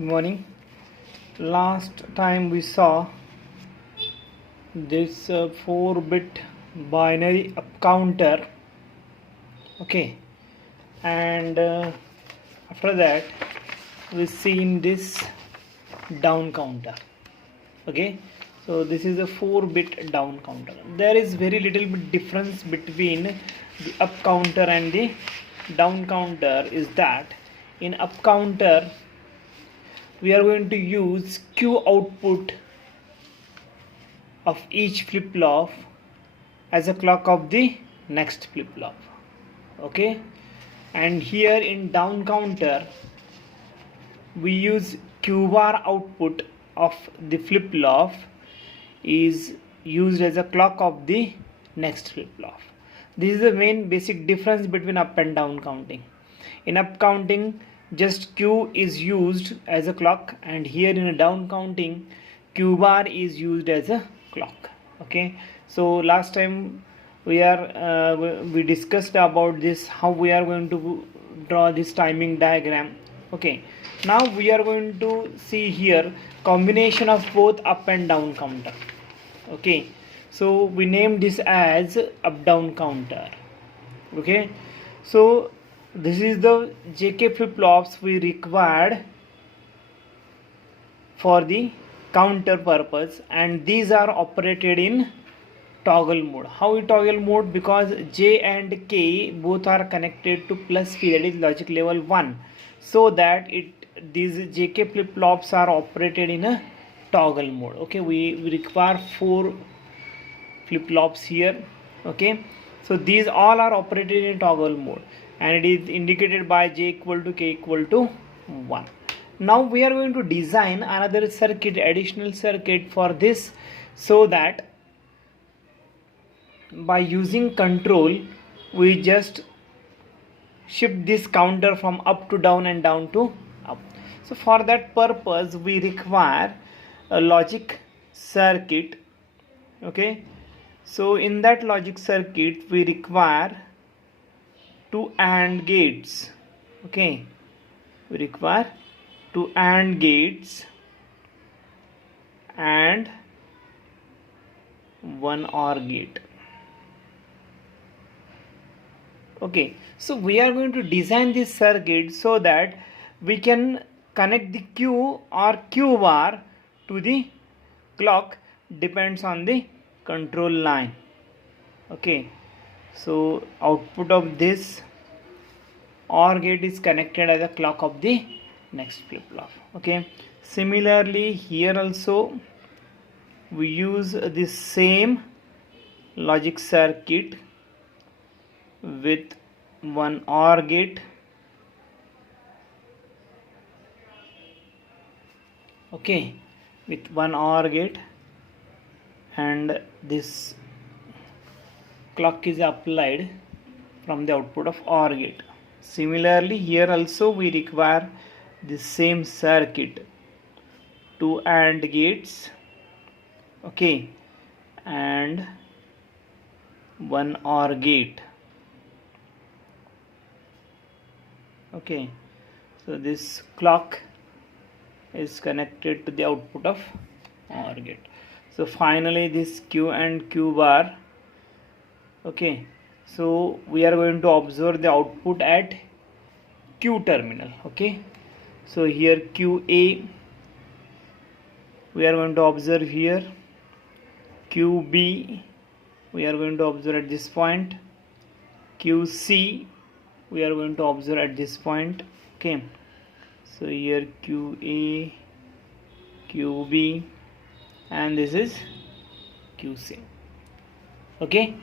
Morning. Last time we saw this 4-bit binary up counter. Okay, and after that we seen this down counter. Okay, so this is a 4-bit down counter. There is very little bit difference between the up counter and the down counter is that in up counter we are going to use Q output of each flip-flop as a clock of the next flip-flop. Okay, and here in down counter we use Q bar output of the flip-flop is used as a clock of the next flip-flop. This is the main basic difference between up and down counting. In up counting just Q is used as a clock, and here in a down counting Q bar is used as a clock. Okay, so last time we discussed about this, how we are going to draw this timing diagram. Okay, now we are going to see here combination of both up and down counter. Okay, so we name this as up down counter. Okay, so this is the JK flip-flops we required for the counter purpose, and these are operated in toggle mode. How we toggle mode? Because J and K both are connected to plus periodic logic level 1, so that these JK flip-flops are operated in a toggle mode. Okay, we require 4 flip-flops here. Okay, so these all are operated in toggle mode, and it is indicated by J equal to K equal to 1. Now we are going to design another circuit, additional circuit for this, so that by using control we just shift this counter from up to down and down to up. So for that purpose we require a logic circuit. Okay, so in that logic circuit we require 2 AND gates. Okay, we require 2 AND gates and 1 OR gate. Okay, so we are going to design this circuit so that we can connect the Q or Q bar to the clock, depends on the control line. Okay, so output of this OR gate is connected as a clock of the next flip-flop. Okay, similarly here also we use the same logic circuit with 1 OR gate. Okay, with 1 OR gate, and this clock is applied from the output of OR gate. Similarly here also we require the same circuit, 2 AND gates, okay, and 1 OR gate. Okay, so this clock is connected to the output of OR gate. So finally this Q and Q bar. Okay, so we are going to observe the output at Q terminal. Okay, so here QA we are going to observe here, QB we are going to observe at this point, QC we are going to observe at this point. Okay, so here QA, QB, and this is QC. Okay,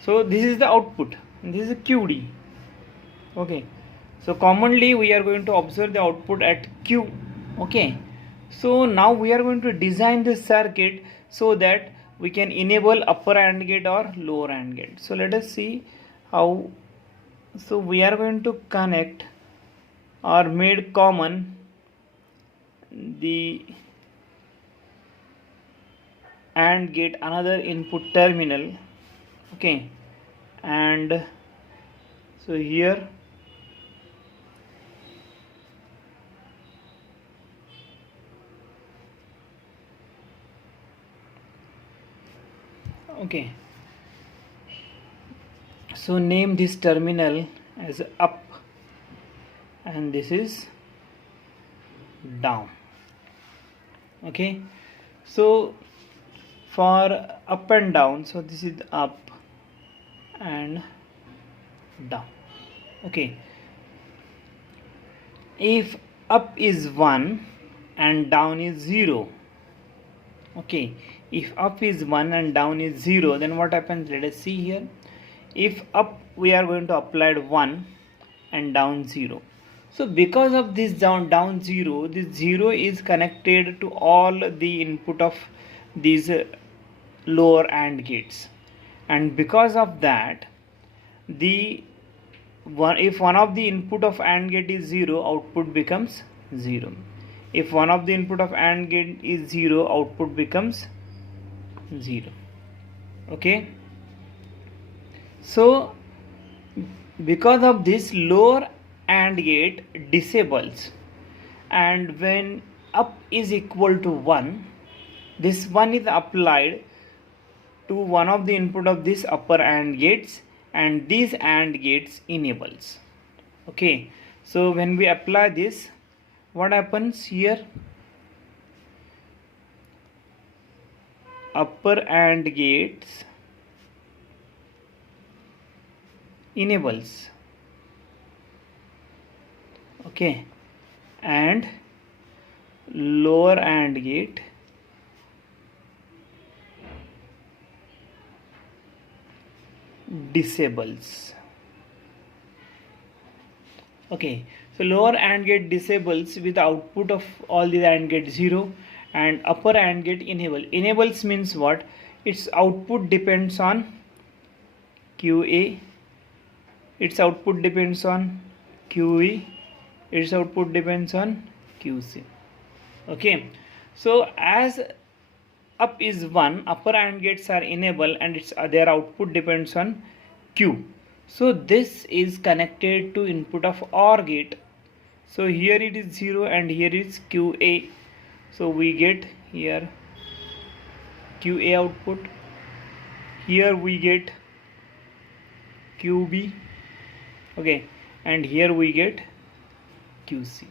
so this is the output, and this is a QD. Okay, so commonly we are going to observe the output at Q. Okay, so now we are going to design this circuit so that we can enable upper AND gate or lower AND gate. So let us see how. So we are going to connect or made common the AND gate, another input terminal. Okay, and so here Okay, so name this terminal as up and this is down. Okay, so for up and down, so this is up and down. Okay, if up is 1 and down is 0, okay, if up is 1 and down is 0, then what happens? Let us see here. If up, we are going to apply 1 and down 0. So because of this down 0, this 0 is connected to all the input of these lower AND gates, and because of that, if one of the input of AND gate is 0, output becomes 0. If one of the input of AND gate is 0, output becomes 0. Okay, so because of this, lower AND gate disables, and when up is equal to 1, this 1 is applied to one of the input of this upper AND gates, and these AND gates enables. Okay, so when we apply this, what happens here? Upper AND gates enables. Okay, and lower AND gate disables. Okay, so lower AND gate disables with the output of all the AND gate 0, and upper AND gate enables means what? Its output depends on QA, its output depends on QE, its output depends on QC. Okay, so as up is 1, upper AND gates are enabled, and their output depends on Q. So this is connected to input of OR gate. So here it is 0 and here is QA. So we get here QA output. Here we get QB. Okay, and here we get QC.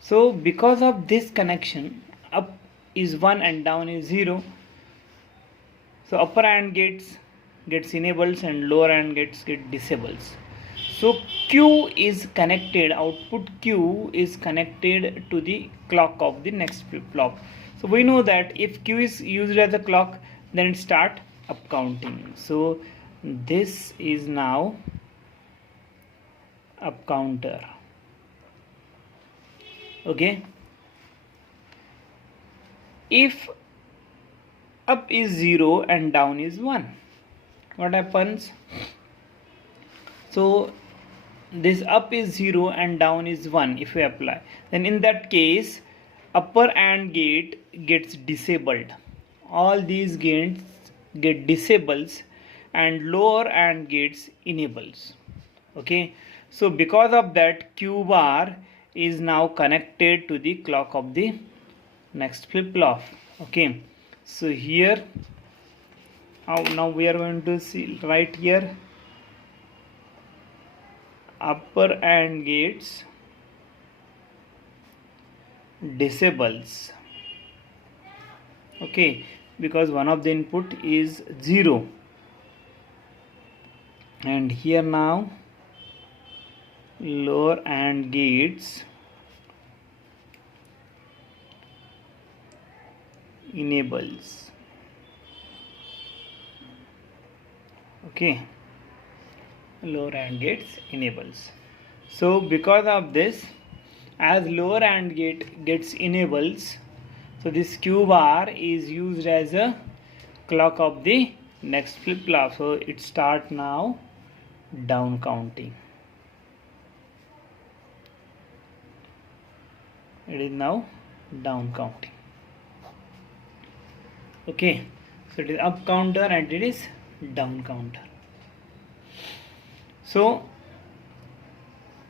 So because of this connection, up is 1 and down is 0, so upper AND gets enabled and lower AND gates get disables. So Q is connected, output Q is connected to the clock of the next flip-flop. So we know that if Q is used as a clock, then it start up counting. So this is now up counter. Okay, if up is 0 and down is 1, what happens? So this up is 0 and down is 1. If we apply, then in that case upper AND gate gets disabled, all these gates get disables, and lower AND gates enables. Okay, so because of that, Q bar is now connected to the clock of the next flip-flop. Okay, so here now we are going to see right here upper AND gates disables. Okay, because one of the input is 0, and here now lower AND gates enables. Okay, lower AND gates enables. So because of this, as lower AND gate gets enables, so this Q bar is used as a clock of the next flip-flop. So it start now down counting. It is now down counting. Okay, so it is up counter and it is down counter. So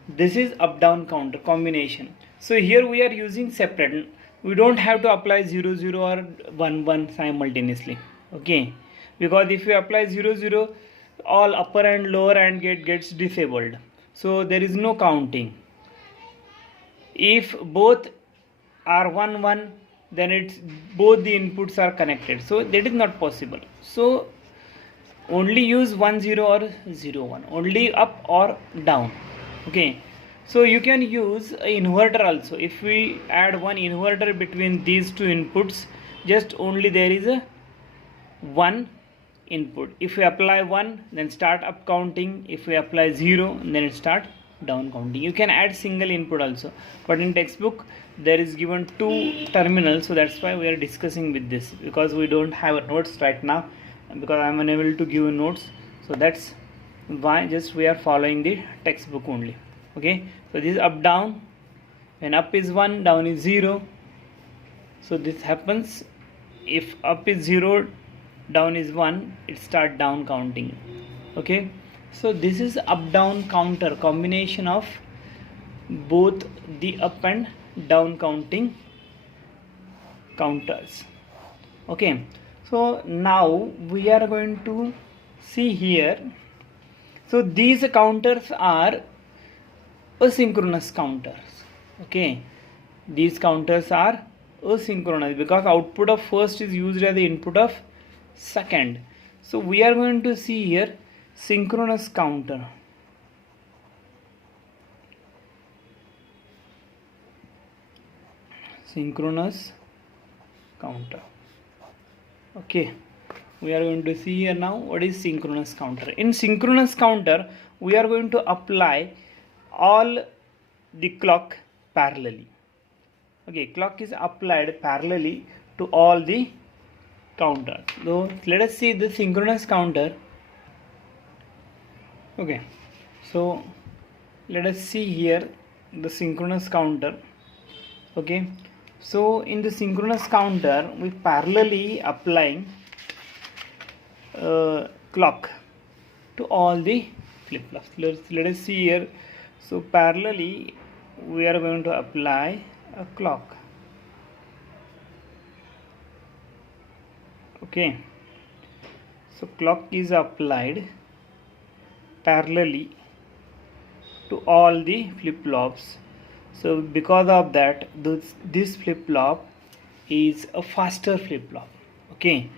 this is up down counter combination. So here we are using separate, we don't have to apply 0 0 or 1 1 simultaneously. Okay, because if you apply 0 0, all upper and lower AND gate gets disabled, so there is no counting. If both are 1 1, then it's both the inputs are connected, so that is not possible. So only use 1 0 or 0 1, only up or down. Okay, so you can use an inverter also. If we add one inverter between these two inputs, just only there is a one input. If we apply 1, then start up counting. If we apply 0, then it start down counting. You can add single input also, but in textbook there is given 2 terminals, so that's why we are discussing with this, because we don't have notes right now, because I am unable to give notes, so that's why just we are following the textbook only. Okay, so this is up down. When up is 1, down is 0. So this happens. If up is 0, down is 1, it start down counting. Okay, so this is up down counter, combination of both the up and down counting counters. Okay, so now we are going to see here. So these counters are asynchronous counters. Okay, these counters are asynchronous because output of first is used as the input of second. So we are going to see here synchronous counter. Synchronous counter. Okay, we are going to see here now what is synchronous counter. In synchronous counter, we are going to apply all the clock parallelly. Okay, clock is applied parallelly to all the counters. So let us see the synchronous counter. Okay, so let us see here the synchronous counter. Okay, so in the synchronous counter we parallelly applying clock to all the flip-flops. Let us see here. So parallelly we are going to apply a clock. Okay, so clock is applied parallelly to all the flip-flops. So because of that, this flip-flop is a faster flip-flop. Okay,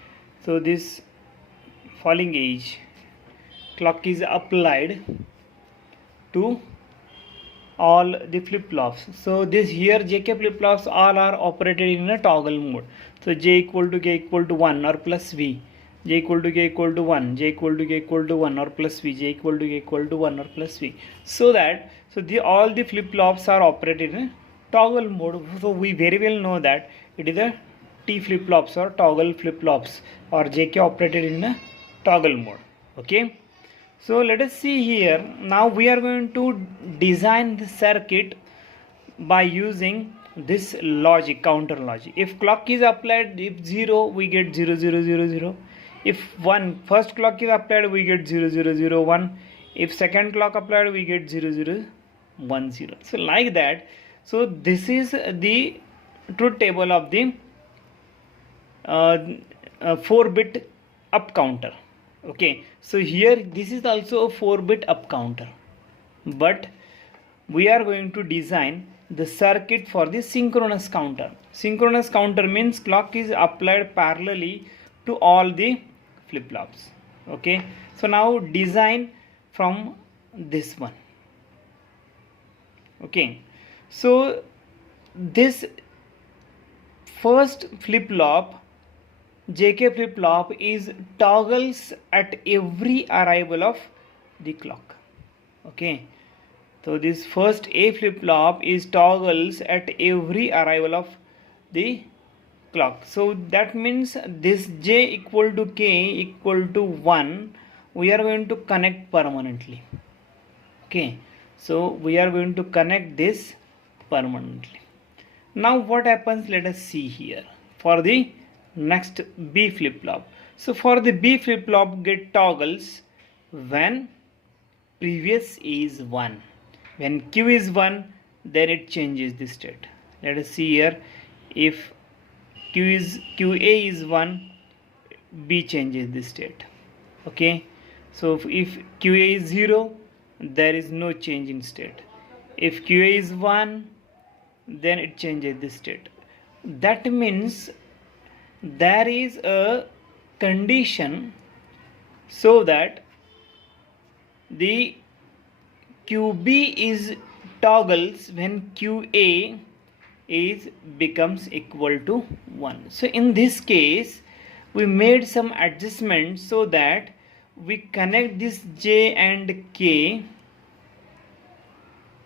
so this falling edge clock is applied to all the flip-flops. So this here JK flip-flops all are operated in a toggle mode. So J equal to K equal to 1 or plus V, J equal to K equal to 1, J equal to K equal to 1 or plus V, J equal to K equal to 1 or plus V. So that all the flip-flops are operated in a toggle mode. So we very well know that it is a T flip-flops or toggle flip-flops, or JK operated in a toggle mode. Okay, so let us see here. Now we are going to design the circuit by using this logic, counter logic. If clock is applied, if 0, we get 0 0 0 0. If first clock is applied, we get 0 0 0 1. If second clock applied, we get 0 0 1 0. So like that. So this is the truth table of the 4-bit up counter. Okay, so here this is also a 4-bit up counter, but we are going to design the circuit for the synchronous counter. Synchronous counter means clock is applied parallelly to all the flip-flops. Okay, so now design from this one. Okay, so this first flip-flop, JK flip-flop, is toggles at every arrival of the clock. Okay, so this first A flip-flop is toggles at every arrival of the clock. So that means this J equal to K equal to 1 we are going to connect permanently. Okay, so we are going to connect this permanently. Now what happens, let us see here for the next B flip-flop. So for the B flip-flop, get toggles when previous is 1. When Q is 1, then it changes the state. Let us see here. If QA is 1, B changes the state. Okay, so if QA is 0, there is no change in state. If QA is 1, then it changes the state. That means there is a condition so that the QB is toggles when QA is becomes equal to 1. So in this case we made some adjustments so that we connect this J and K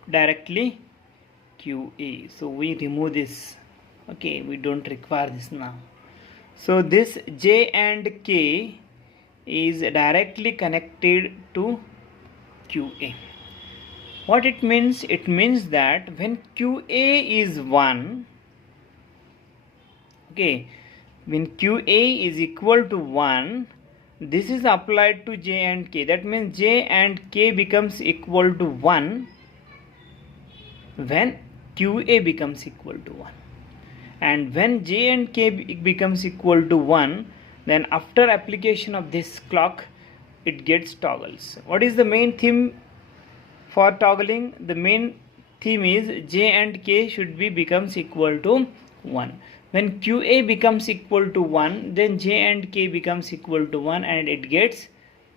directly QA. So we remove this. Okay, we don't require this now. So this J and K is directly connected to QA. What it means? It means that when QA is 1, okay, when QA is equal to 1, this is applied to J and K. That means J and K becomes equal to 1 when QA becomes equal to 1. And when J and K becomes equal to 1, then after application of this clock, it gets toggles. What is the main theme for toggling? The main theme is J and K should be becomes equal to 1. When QA becomes equal to 1, then J and K becomes equal to 1 and it gets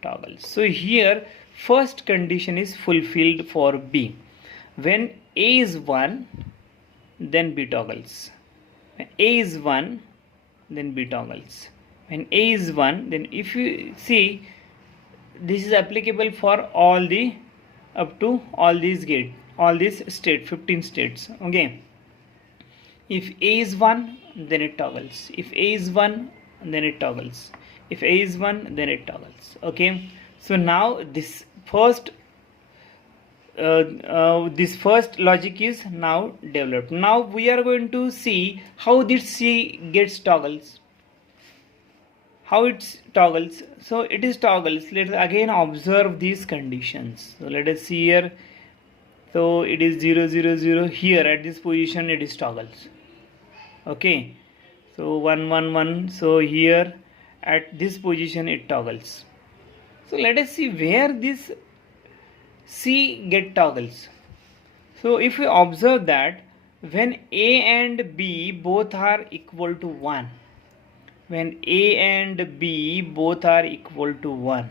toggles. So here first condition is fulfilled for B. When A is 1, then B toggles. When A is 1, then B toggles. When A is 1, then if you see, this is applicable for all the up to all these gate, all these state, 15 states. Okay, if A is 1, then it toggles. If A is 1, then it toggles. If A is 1, then it toggles. Okay, so now this first logic is now developed. Now we are going to see how this C gets toggles. How it toggles? So it is toggles. Let's again observe these conditions. So let us see here. So it is 0 0 0. Here at this position it is toggles. Okay, so 1 1 1. So here at this position it toggles. So let us see where this C get toggles. So if we observe that when A and B both are equal to 1, when A and B both are equal to 1,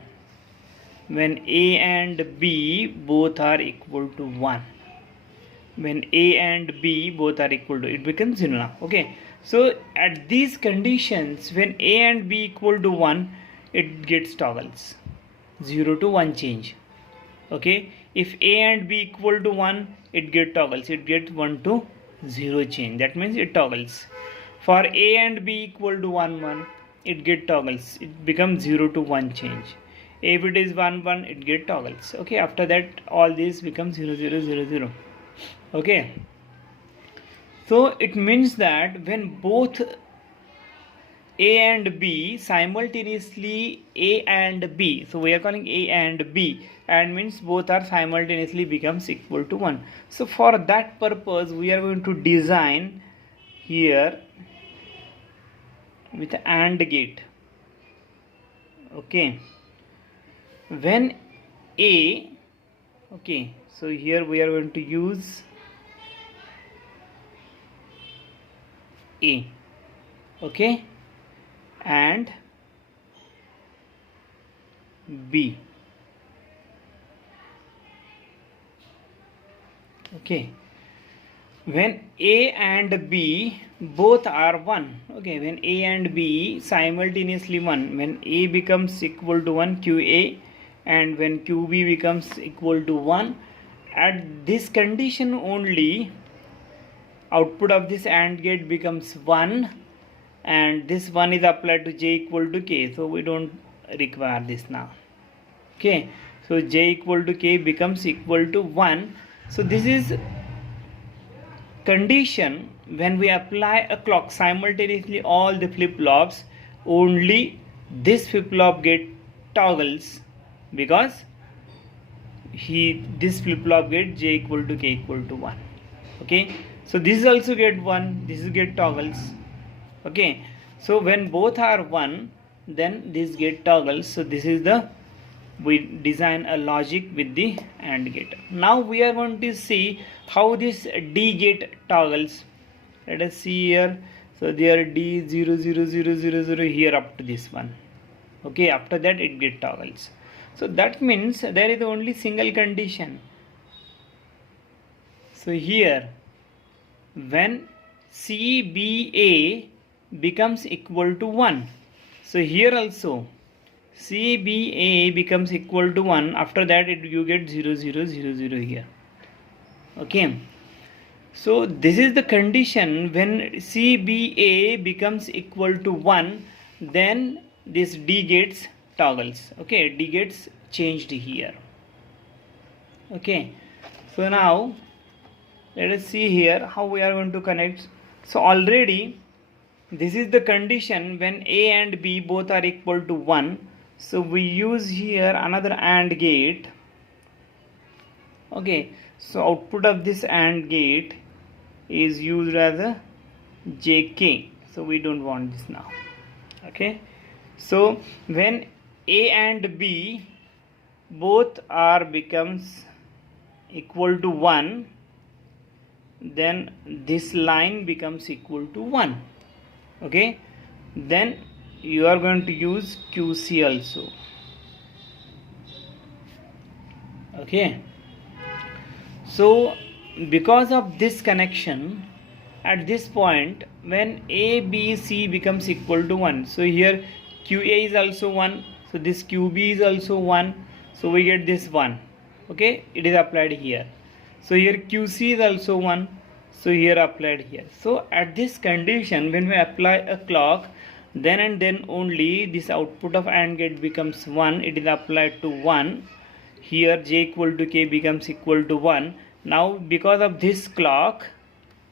when A and B both are equal to 1, when A and B both are equal to, it becomes 0 now. Okay, so at these conditions, when A and B equal to 1, it gets toggles, 0 to 1 change. Okay, if A and B equal to 1, it get toggles, it gets 1 to 0 change. That means it toggles. For A and B equal to 1 1, it get toggles, it becomes 0 to 1 change. If it is 1 1, it get toggles. Okay, after that all these become 0 0 0 0. Okay, so it means that when both A and B simultaneously, A and B, so we are calling A and B, and means both are simultaneously becomes equal to 1. So for that purpose we are going to design here with AND gate. Okay, when A, okay, so here we are going to use A, okay, and B. Okay, when A and B both are 1, okay, when A and B simultaneously 1, when A becomes equal to 1, QA, and when QB becomes equal to 1, at this condition only output of this AND gate becomes 1, and this 1 is applied to J equal to K, so we don't require this now. Okay, so J equal to K becomes equal to 1. So this is condition when we apply a clock simultaneously all the flip-flops, only this flip-flop get toggles because this flip-flop get J equal to K equal to 1. Okay, so this is also get 1, this is get toggles. Okay, so when both are 1, then this gate toggles. So this is the, we design a logic with the AND gate. Now we are going to see how this D gate toggles. Let us see here. So there D 0 0 0 0 0 here up to this one. Okay, after that it gate toggles. So that means there is only single condition. So here when CBA becomes equal to 1. So here also CBA becomes equal to 1. After that you get 0 0 0 0 here. Okay. So this is the condition. When CBA becomes equal to 1, then this D gates toggles. Okay, D gates changed here. Okay. So now let us see here how we are going to connect. So already this is the condition when A and B both are equal to 1. So we use here another AND gate. Okay, so output of this AND gate is used as a JK. So we don't want this now. Okay, so when A and B both are becomes equal to 1, then this line becomes equal to 1. Okay, then you are going to use QC also. Okay, so because of this connection, at this point when A, B, C becomes equal to 1, so here QA is also 1, so this QB is also 1, so we get this 1. Okay, it is applied here. So here QC is also 1, so here applied here. So at this condition, when we apply a clock, then and then only this output of AND gate becomes 1. It is applied to 1. Here J equal to K becomes equal to 1. Now because of this clock,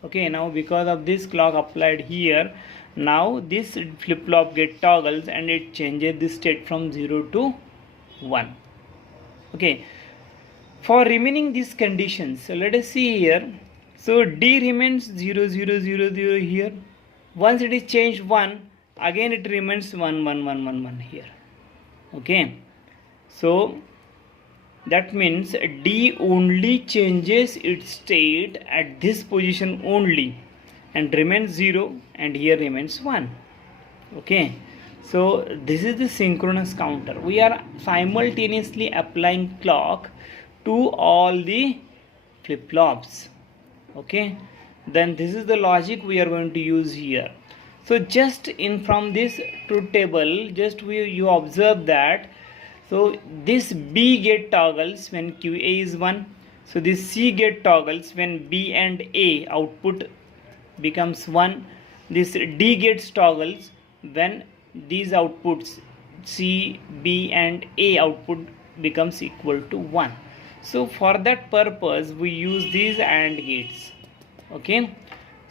okay, now because of this clock applied here, now this flip-flop get toggles and it changes the state from 0 to 1. Okay, for remaining these conditions, so let us see here. So D remains 0 0 0 0 here. Once it is changed 1, again it remains 1 1 1 1 1 here. Okay, so that means D only changes its state at this position only and remains 0, and here remains 1. Okay, so this is the synchronous counter. We are simultaneously applying clock to all the flip-flops. Okay, then this is the logic we are going to use here. So just in from this truth table, just you observe that, so this B gate toggles when QA is 1. So this C gate toggles when B and A output becomes 1. This D gate toggles when these outputs C, B and A output becomes equal to 1. So for that purpose we use these AND gates. Okay,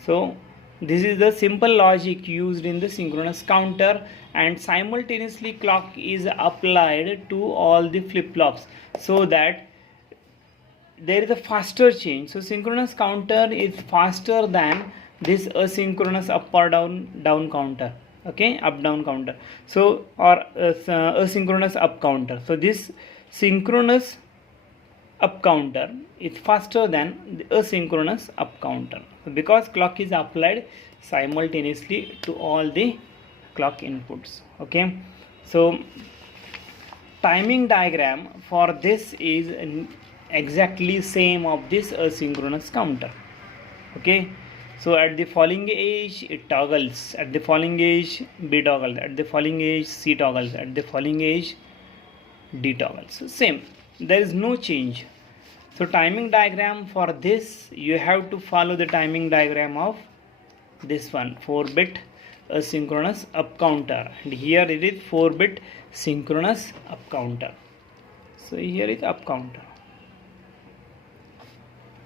so this is the simple logic used in the synchronous counter, and simultaneously clock is applied to all the flip-flops so that there is a faster change. So synchronous counter is faster than this asynchronous up or down counter. Okay, up down counter. So or asynchronous up counter. So this synchronous up counter is faster than the asynchronous up counter, because clock is applied simultaneously to all the clock inputs. Okay, so timing diagram for this is exactly same of this asynchronous counter. Okay, so at the falling edge it toggles, at the falling edge B toggles, at the falling edge C toggles, at the falling edge D toggles. So same, there is no change. So timing diagram for this, you have to follow the timing diagram of this one, 4-bit asynchronous up counter, and here it is 4-bit synchronous up counter. So here is up counter.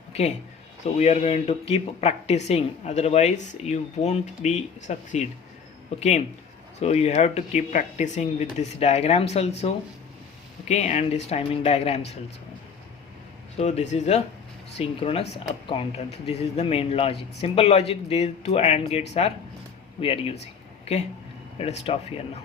Okay, so we are going to keep practicing, otherwise you won't be succeed. Okay, so you have to keep practicing with these diagrams also. Okay, and this timing diagrams also. So this is a synchronous up counter. So this is the main logic, simple logic. These two AND gates are we are using. Okay, let us stop here now.